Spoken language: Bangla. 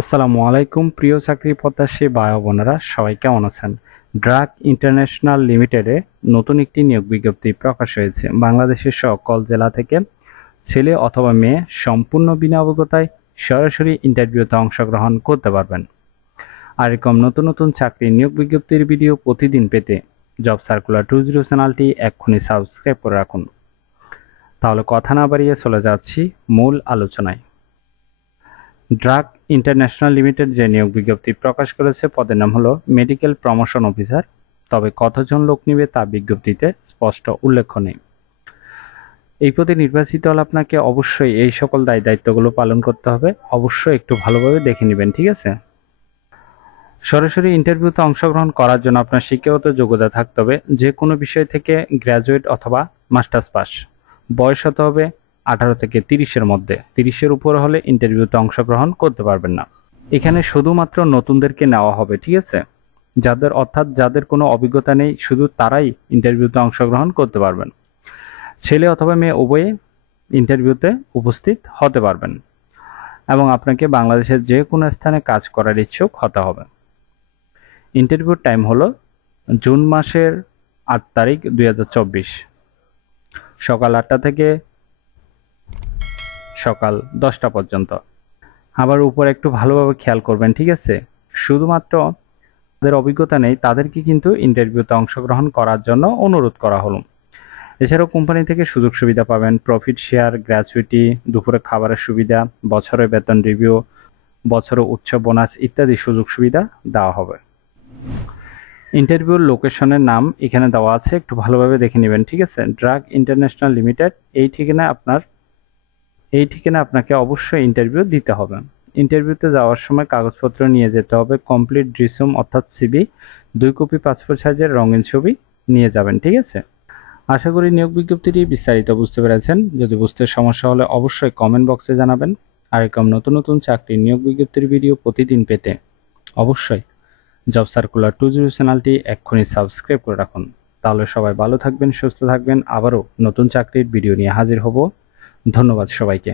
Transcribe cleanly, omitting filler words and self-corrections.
আসসালামু আলাইকুম প্রিয় চাকরি প্রত্যাশী ভাই ও বোনেরা, সবাই কেমন আছেন? ড্রাগ ইন্টারন্যাশনাল লিমিটেডে নতুন একটি নিয়োগ বিজ্ঞপ্তি প্রকাশ হয়েছে। বাংলাদেশের সকল জেলা থেকে ছেলে অথবা মেয়ে সম্পূর্ণ বিনা অভিজ্ঞতায় সরাসরি ইন্টারভিউতে অংশগ্রহণ করতে পারবেন। আর এরকম নতুন নতুন চাকরির নিয়োগ বিজ্ঞপ্তির ভিডিও প্রতিদিন পেতে জব সার্কুলার 20 চ্যানেলটি এক্ষুনি সাবস্ক্রাইব করে রাখুন। তাহলে কথা না বাড়িয়ে চলে যাচ্ছি মূল আলোচনায়। ড্রাগ ইন্টারন্যাশনাল লিমিটেড যে নিয়োগ বিজ্ঞপ্তি প্রকাশ করেছে পদের নাম হলো মেডিকেল প্রমোশন অফিসার। তবে কতজন লোক নিবে তা বিজ্ঞপ্তিতে স্পষ্ট উল্লেখ নেই। এই পদে নির্বাচিত হলে আপনাকে অবশ্যই এই সকল দায়িত্বগুলো পালন করতে হবে। অবশ্যই একটু ভালোভাবে দেখে নেবেন, ঠিক আছে? সরাসরি ইন্টারভিউতে অংশগ্রহণ করার জন্য আপনার শিক্ষাগত যোগ্যতা থাকতে হবে যে কোনো বিষয় থেকে গ্র্যাজুয়েট অথবা মাস্টার্স পাস। বয়স হতে হবে 18 থেকে 30-এর মধ্যে। 30-এর উপরে হলে ইন্টারভিউতে অংশগ্রহণ করতে পারবেন না। এখানে শুধুমাত্র নতুনদেরকে নেওয়া হবে, ঠিক আছে? যাদের কোনো অভিজ্ঞতা নেই শুধু তারাই ইন্টারভিউতে অংশগ্রহণ করতে পারবেন। ছেলে অথবা মেয়ে উভয়ে ইন্টারভিউতে উপস্থিত হতে পারবেন এবং আপনাকে বাংলাদেশের যে কোনো স্থানে কাজ করার ইচ্ছুক হতে হবে। ইন্টারভিউর টাইম হলো জুন মাসের 8 তারিখ 2024, সকাল 8টা থেকে সকাল 10টা পর্যন্ত। আবার উপরে একটু ভালোভাবে খেয়াল করবেন, ঠিক আছে? শুধুমাত্র যাদের অভিজ্ঞতা নেই তাদেরকে কিন্তু ইন্টারভিউতে অংশগ্রহণ করার জন্য অনুরোধ করা হলো। এছাড়াও কোম্পানি থেকে সুযোগ সুবিধা পাবেন, প্রফিট শেয়ার, গ্র্যাচুইটি, দুপুরে খাবারের সুবিধা, বছরের বেতন রিভিউ, বছরে উৎসব বোনাস ইত্যাদি সুযোগ সুবিধা দেওয়া হবে। ইন্টারভিউর লোকেশনের নাম এখানে দেওয়া আছে, একটু ভালোভাবে দেখে নেবেন, ঠিক আছে? ড্রাগ ইন্টারন্যাশনাল লিমিটেড, এই ঠিকানায় আপনাকে অবশ্যই ইন্টারভিউ দিতে হবে। ইন্টারভিউতে যাওয়ার সময় কাগজপত্র নিয়ে যেতে হবে। কমপ্লিট রিসিউম অর্থাৎ সিভি, 2 কপি পাসপোর্ট সাইজের রঙিন ছবি নিয়ে যাবেন, ঠিক আছে? আশা করি নিয়োগ বিজ্ঞপ্তিটি বিস্তারিত বুঝতে পেরেছেন। যদি বুঝতে সমস্যা হলে অবশ্যই কমেন্ট বক্সে জানাবেন। আর এরকম নতুন নতুন চাকরির নিয়োগ বিজ্ঞপ্তির ভিডিও প্রতিদিন পেতে অবশ্যই জব সার্কুলার 20 চ্যানেলটি এক্ষুনি সাবস্ক্রাইব করে রাখুন। তাহলে সবাই ভালো থাকবেন, সুস্থ থাকবেন। আবারও নতুন চাকরির ভিডিও নিয়ে হাজির হব। ধন্যবাদ সবাইকে।